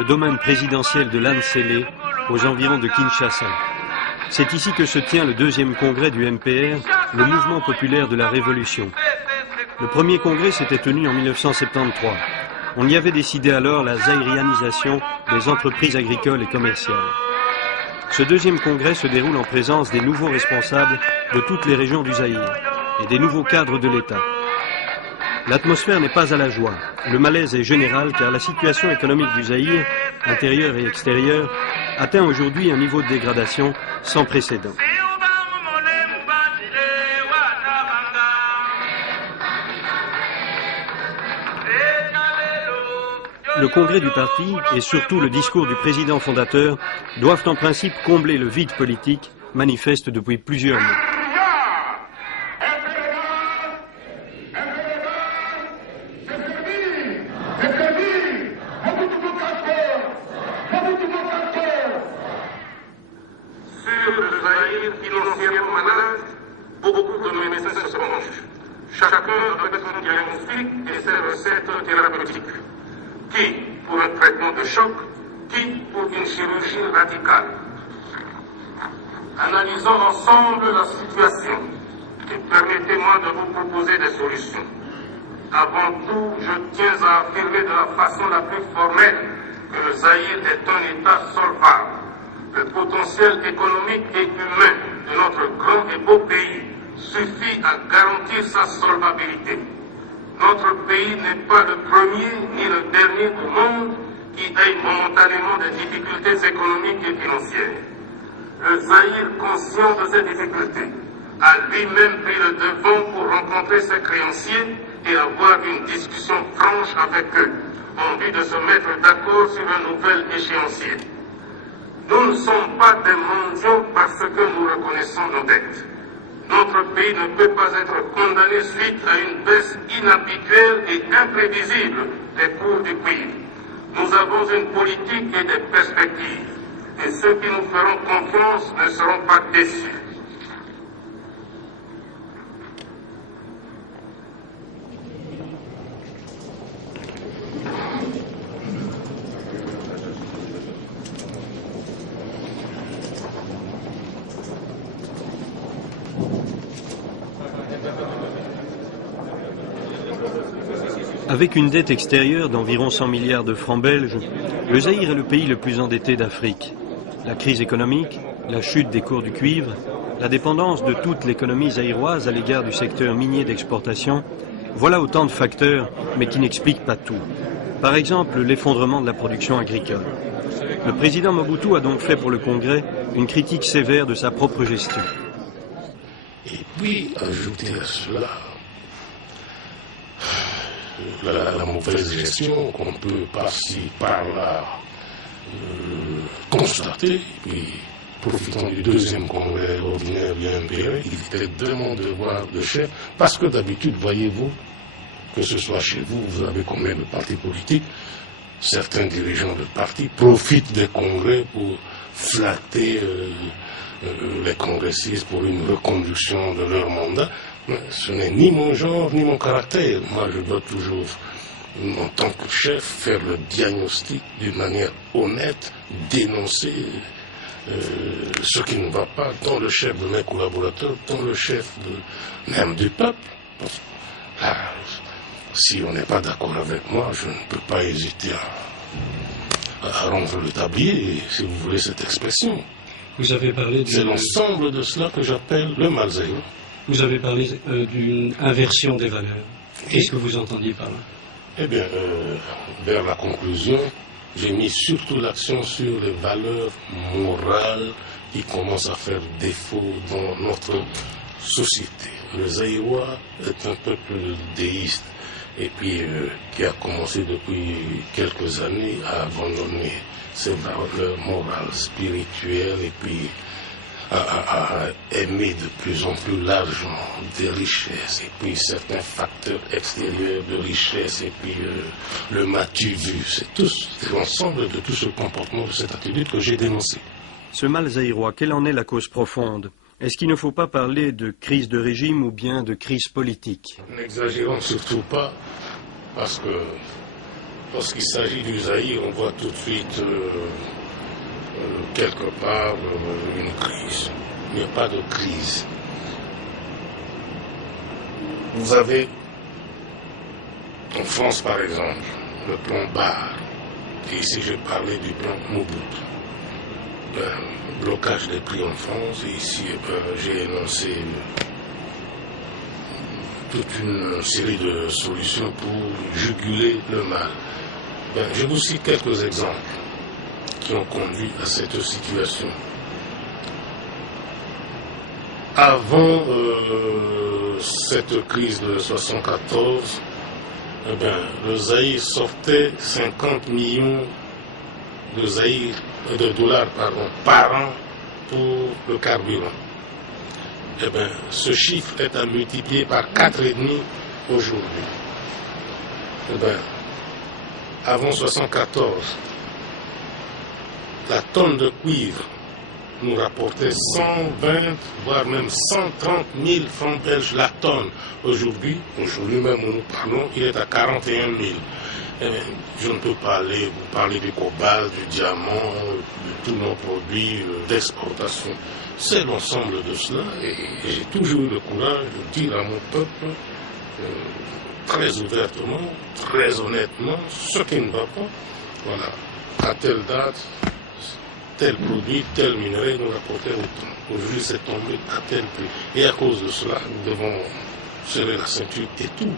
le domaine présidentiel de Lanzélé, aux environs de Kinshasa. C'est ici que se tient le deuxième congrès du MPR, le mouvement populaire de la Révolution. Le premier congrès s'était tenu en 1973. On y avait décidé alors la zaïrianisation des entreprises agricoles et commerciales. Ce deuxième congrès se déroule en présence des nouveaux responsables de toutes les régions du Zaïre et des nouveaux cadres de l'État. L'atmosphère n'est pas à la joie. Le malaise est général car la situation économique du Zaïre, intérieure et extérieure, atteint aujourd'hui un niveau de dégradation sans précédent. Le congrès du parti et surtout le discours du président fondateur doivent en principe combler le vide politique manifeste depuis plusieurs mois. Sur le Zaïre financièrement malade, beaucoup de médecins se penchent. Chacun avec son diagnostic et ses recettes thérapeutiques. Qui pour un traitement de choc, qui pour une chirurgie radicale. Analysons ensemble la situation et permettez-moi de vous proposer des solutions. Avant tout, je tiens à affirmer de la façon la plus formelle que le Zaïre est un État solvable. Le potentiel économique et humain de notre grand et beau pays suffit à garantir sa solvabilité. Notre pays n'est pas le premier ni le dernier au monde qui ait momentanément des difficultés économiques et financières. Le Zaïre, conscient de ces difficultés, a lui-même pris le devant pour rencontrer ses créanciers et avoir une discussion franche avec eux, en vue de se mettre d'accord sur un nouvel échéancier. Nous ne sommes pas des mendiants parce que nous reconnaissons nos dettes. Notre pays ne peut pas être condamné suite à une baisse inhabituelle et imprévisible des cours du cuivre. Nous avons une politique et des perspectives, et ceux qui nous feront confiance ne seront pas déçus. Avec une dette extérieure d'environ 100 milliards de francs belges, le Zaïre est le pays le plus endetté d'Afrique. La crise économique, la chute des cours du cuivre, la dépendance de toute l'économie zaïroise à l'égard du secteur minier d'exportation, voilà autant de facteurs, mais qui n'expliquent pas tout. Par exemple, l'effondrement de la production agricole. Le président Mobutu a donc fait pour le Congrès une critique sévère de sa propre gestion. Et puis, ajouter à cela la mauvaise gestion qu'on peut par-ci, par-là constater, puis profitant du deuxième congrès ordinaire du MPR, il était de mon devoir de chef, parce que d'habitude, voyez-vous, que ce soit chez vous, vous avez combien de partis politiques, certains dirigeants de partis profitent des congrès pour flatter les congressistes pour une reconduction de leur mandat. Ce n'est ni mon genre, ni mon caractère. Moi, je dois toujours, en tant que chef, faire le diagnostic d'une manière honnête, dénoncer ce qui ne va pas, tant le chef de mes collaborateurs, tant le chef même du peuple. Là, si on n'est pas d'accord avec moi, je ne peux pas hésiter à rendre le tablier, si vous voulez cette expression. Vous avez parlé C'est l'ensemble de cela que j'appelle le mal zaïrois. Vous avez parlé d'une inversion des valeurs. Qu'est-ce que vous entendiez par là? Eh bien, vers la conclusion, j'ai mis surtout l'accent sur les valeurs morales qui commencent à faire défaut dans notre société. Le Zaïrois est un peuple déiste et puis qui a commencé depuis quelques années à abandonner ses valeurs morales, spirituelles et puis à aimer de plus en plus l'argent, des richesses, et puis certains facteurs extérieurs de richesse, et puis le matu vu. C'est l'ensemble de tout ce comportement, de cette attitude que j'ai dénoncé. Ce mal zaïrois, quelle en est la cause profonde? Est-ce qu'il ne faut pas parler de crise de régime ou bien de crise politique? N'exagérons surtout pas, parce que lorsqu'il s'agit du Zaïre, on voit tout de suite quelque part une crise. Il n'y a pas de crise. Vous avez en France, par exemple, le plan Barre. Et ici, j'ai parlé du plan Mobutu. Blocage des prix en France. Et ici, j'ai énoncé toute une série de solutions pour juguler le mal. Je vous cite quelques exemples qui ont conduit à cette situation. Avant cette crise de 1974, le Zaïre sortait 50 millions de dollars par an pour le carburant. Ce chiffre est à multiplier par 4,5 aujourd'hui. Avant 1974, la tonne de cuivre nous rapportait 120, voire même 130 000 francs belges la tonne. Aujourd'hui même où nous parlons, il est à 41 000. Je ne peux pas vous parler du cobalt, du diamant, de tous nos produits d'exportation. C'est l'ensemble de cela et j'ai toujours eu le courage de dire à mon peuple très ouvertement, très honnêtement, ce qui ne va pas. Voilà, à telle date, tel produit, tel minerai nous rapportait autant. Aujourd'hui, c'est tombé à tel prix. Et à cause de cela, nous devons serrer la ceinture et tout.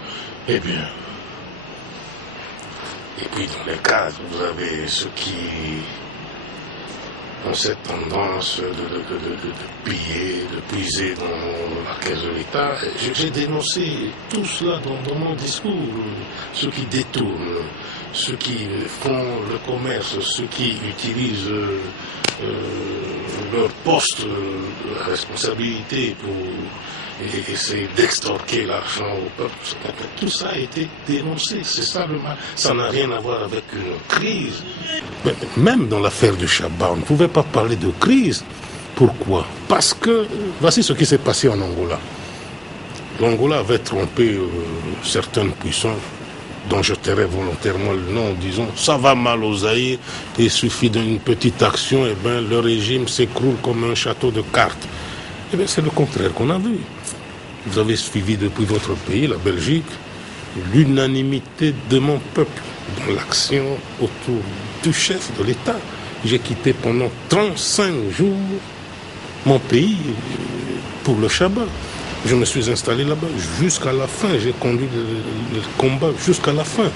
Et puis dans les cas, vous avez ceux qui ont cette tendance de piller, de puiser dans la caisse de l'État. J'ai dénoncé tout cela dans mon discours. Ceux qui détournent, ceux qui font le commerce, ceux qui utilisent leur poste de responsabilité pour essayer d'extorquer l'argent au peuple. Tout ça a été dénoncé. C'est ça le mal. Ça n'a rien à voir avec une crise. Mais même dans l'affaire du Chabat, on ne pouvait pas parler de crise. Pourquoi? Parce que voici ce qui s'est passé en Angola. L'Angola avait trompé certaines puissances dont je tairai volontairement le nom en disant ça va mal au Zaïre, il suffit d'une petite action et le régime s'écroule comme un château de cartes. C'est le contraire qu'on a vu. Vous avez suivi depuis votre pays, la Belgique, l'unanimité de mon peuple dans l'action autour du chef de l'État. J'ai quitté pendant 35 jours mon pays pour le Chabat. Je me suis installé là-bas jusqu'à la fin. J'ai conduit le combat jusqu'à la fin.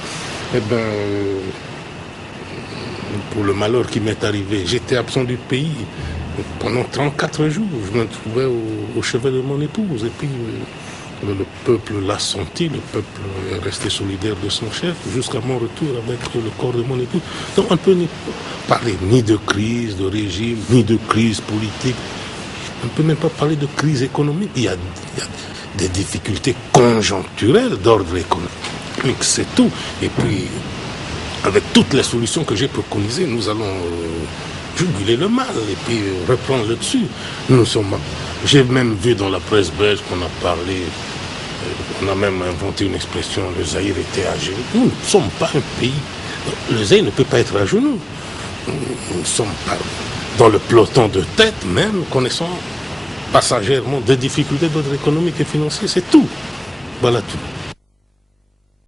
Pour le malheur qui m'est arrivé, j'étais absent du pays pendant 34 jours. Je me trouvais au chevet de mon épouse. Et puis le peuple l'a senti, le peuple est resté solidaire de son chef jusqu'à mon retour avec le corps de mon épouse. Donc on ne peut parler ni de crise de régime, ni de crise politique. On ne peut même pas parler de crise économique. Il y a des difficultés conjoncturelles d'ordre économique, c'est tout. Et puis, avec toutes les solutions que j'ai préconisées, nous allons juguler le mal et puis reprendre le dessus. J'ai même vu dans la presse belge qu'on a parlé, on a même inventé une expression, le Zaïre était à genoux. Nous ne sommes pas un pays. Le Zaïre ne peut pas être à genoux. Nous ne sommes pas dans le peloton de tête, même connaissant passagèrement des difficultés d'ordre économique et financier, c'est tout. Voilà tout.